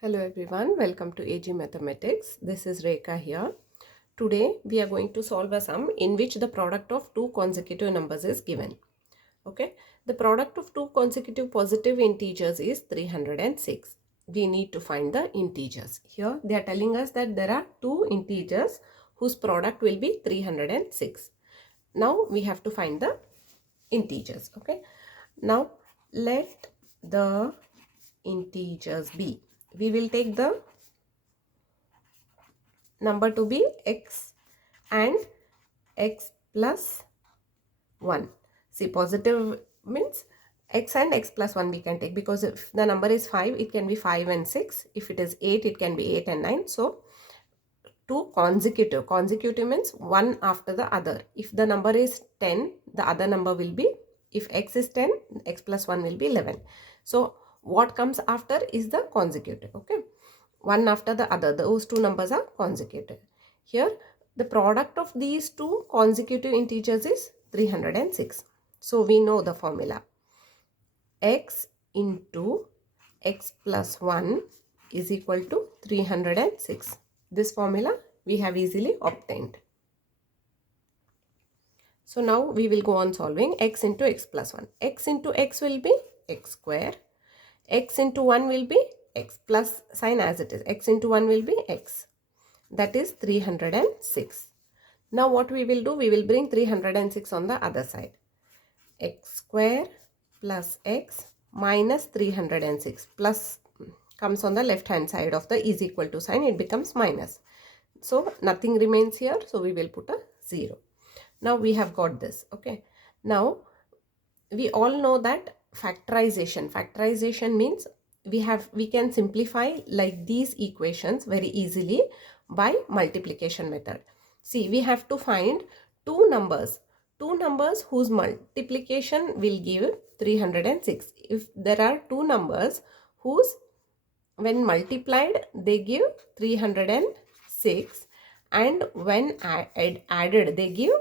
Hello everyone, welcome to AG Mathematics. This is Rekha here. Today we are going to solve a sum in which the product of two consecutive numbers is given. Okay, the product of two consecutive positive integers is 306. We need to find the integers. Here they are telling us that there are two integers whose product will be 306. Now we have to find the integers. Okay, now let the integers be. We will take the number to be x and x plus 1. See, positive means x and x plus 1 we can take, because if the number is 5, it can be 5 and 6. If it is 8, it can be 8 and 9. So, two consecutive. Consecutive means one after the other. If the number is 10, the other number will be, if x is 10, x plus 1 will be 11. So, what comes after is the consecutive. Okay. One after the other, those two numbers are consecutive. Here the product of these two consecutive integers is 306. So we know the formula, x into x plus 1 is equal to 306. This formula we have easily obtained. So now we will go on solving. X into x plus 1. X into x will be x square. X into 1 will be x, plus sign as it is. X into 1 will be x. That is 306. Now what we will do? We will bring 306 on the other side. X square plus x minus 306. Plus comes on the left hand side of the is equal to sign. It becomes minus. So nothing remains here. So we will put a 0. Now we have got this. Okay. Now we all know that factorization means we can simplify like these equations very easily by multiplication method. See, we have to find two numbers whose multiplication will give 306. If there are two numbers whose when multiplied they give 306 and when added they give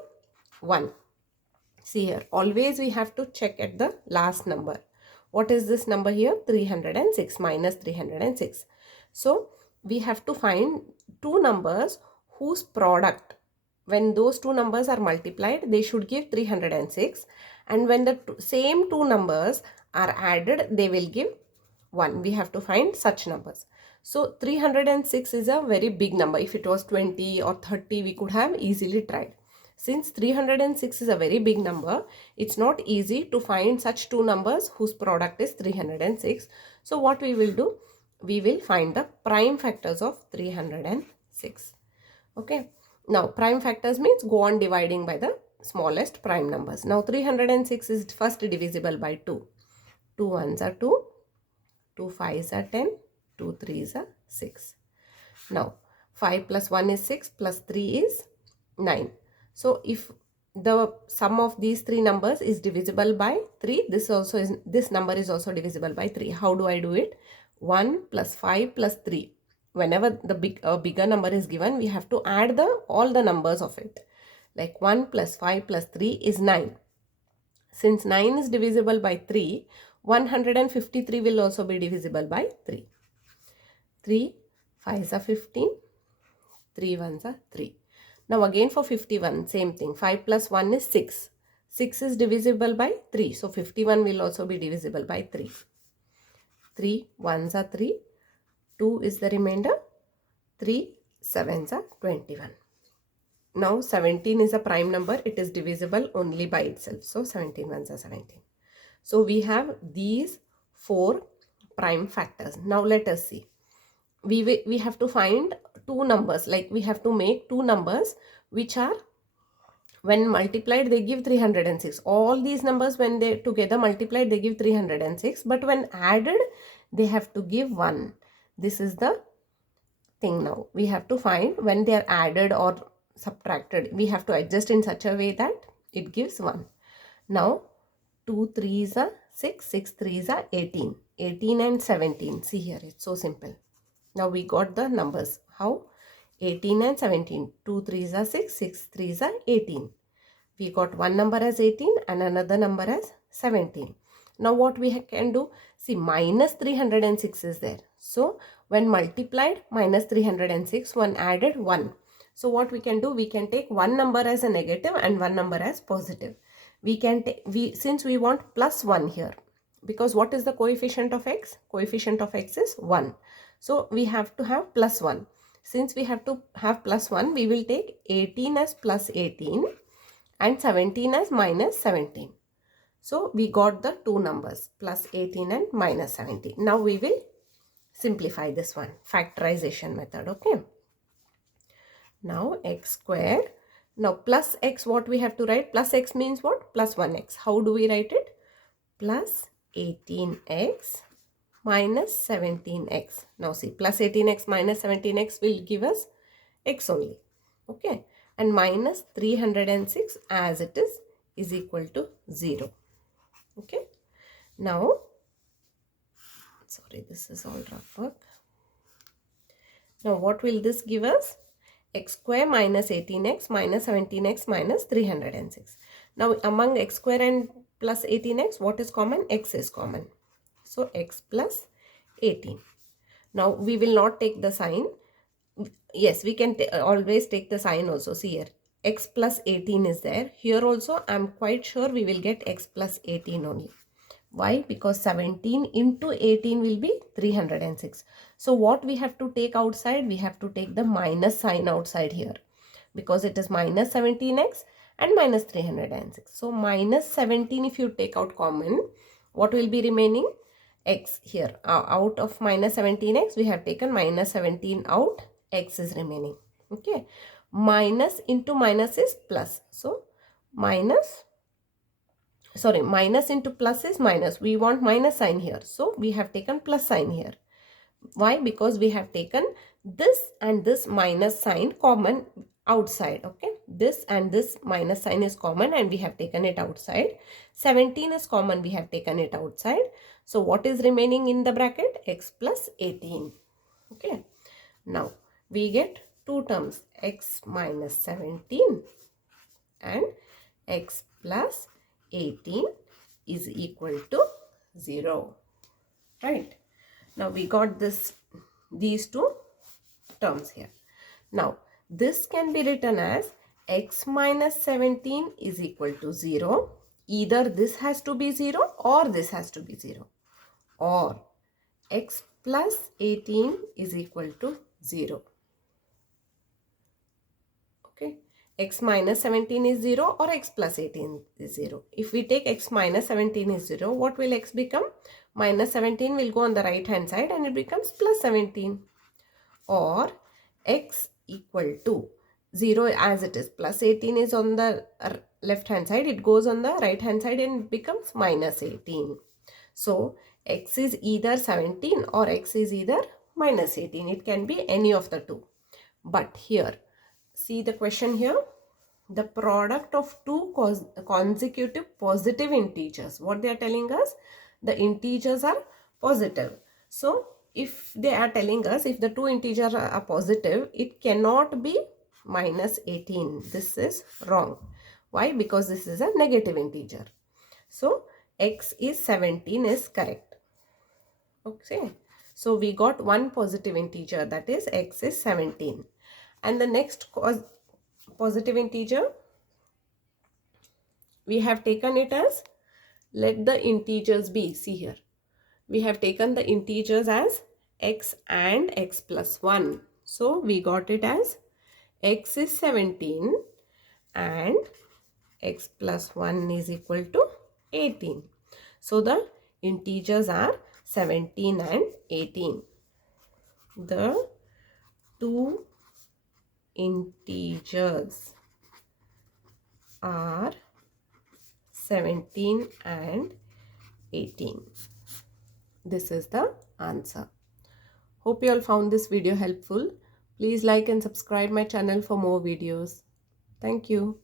1. See here, always we have to check at the last number. What is this number here? 306 minus 306. So we have to find two numbers whose product, when those two numbers are multiplied, they should give 306, and when the same two numbers are added, they will give 1. We have to find such numbers. So 306 is a very big number. If it was 20 or 30, we could have easily tried. Since 306 is a very big number, it's not easy to find such two numbers whose product is 306. So what we will do? We will find the prime factors of 306. Okay. Now prime factors means go on dividing by the smallest prime numbers. Now 306 is first divisible by 2. 2 ones are 2. 2 5s are 10. 2 3s are 6. Now 5 plus 1 is 6 plus 3 is 9. So if the sum of these three numbers is divisible by 3, this number is also divisible by 3. How do I do it? 1 plus 5 plus 3. Whenever the bigger number is given, we have to add all the numbers of it. Like 1 plus 5 plus 3 is 9. Since 9 is divisible by 3, 153 will also be divisible by 3. 3 5s are 15, 3 1s are 3. Now again for 51, same thing. 5 plus 1 is 6. 6 is divisible by 3. So 51 will also be divisible by 3. 3 1s are 3. 2 is the remainder. 3 7s are 21. Now 17 is a prime number. It is divisible only by itself. So 17 1s are 17. So we have these four prime factors. Now let us see. We have to find two numbers, like we have to make two numbers which are when multiplied they give 306. All these numbers when they together multiplied they give 306, but when added they have to give 1. This is the thing. Now we have to find when they are added or subtracted, we have to adjust in such a way that it gives 1. Now 2 3s are 6, 6 3s are 18. 18 and 17. See here, it's so simple. Now we got the numbers. How? 18 and 17. 2 3s are 6, 6 3s are 18. We got one number as 18 and another number as 17. Now what we can do? See, minus 306 is there. So When multiplied, minus 306, when added, 1. So what we can do, we can take one number as a negative and one number as positive. We can take, since we want plus 1 here, because what is the coefficient of x? Coefficient of x is 1. So we have to have plus 1. Since we have to have plus 1, we will take 18 as plus 18 and 17 as minus 17. So we got the two numbers, plus 18 and minus 17. Now we will simplify this one, factorization method. Okay. Now x square. Now plus x, what we have to write? Plus x means what? Plus 1x. How do we write it? Plus 18x minus 17x. Now see, plus 18x minus 17x will give us x only. Okay. And minus 306 as it is equal to 0. Okay. Now, sorry, this is all rough work. Now what will this give us? X square minus 18x minus 17x minus 306. Now among x square and plus 18x, what is common? X is common. So x plus 18. Now we will not take the sign. Yes, we can always take the sign also. See here, x plus 18 is there. Here also I am quite sure we will get x plus 18 only. Why? Because 17 into 18 will be 306. So what we have to take outside? We have to take the minus sign outside here, because it is minus 17x and minus 306. So minus 17, if you take out common, what will be remaining? X here. Out of minus 17x, we have taken minus 17 out. X is remaining. Okay. Minus into minus is plus. So minus into plus is minus. We want minus sign here. So we have taken plus sign here. Why? Because we have taken this and this minus sign common outside. Okay. This and this minus sign is common and we have taken it outside. 17 is common. We have taken it outside. So what is remaining in the bracket? X plus 18. Okay. Now we get two terms, x minus 17 and x plus 18 is equal to 0. Right. Now we got these two terms here. Now this can be written as x minus 17 is equal to 0. Either this has to be 0 or this has to be 0. Or x plus 18 is equal to 0. Okay. X minus 17 is 0 or x plus 18 is 0. If we take x minus 17 is 0, what will x become? Minus 17 will go on the right hand side and it becomes plus 17. Or x equal to 0 as it is. Plus 18 is on the left hand side. It goes on the right hand side and it becomes minus 18. So x is either 17 or x is either minus 18. It can be any of the two. But here, see the question here. The product of two consecutive positive integers. What they are telling us? The integers are positive. So if they are telling us if the two integers are positive, it cannot be minus 18. This is wrong. Why? Because this is a negative integer. So x is 17 is correct. Okay. So we got one positive integer, that is x is 17. And the next positive integer, we have taken it as, let the integers be. See here, we have taken the integers as x and x plus 1. So we got it as x is 17 and x plus 1 is equal to 18. So the integers are 17 and 18. The two integers are 17 and 18. This is the answer. Hope you all found this video helpful. Please like and subscribe my channel for more videos. Thank you.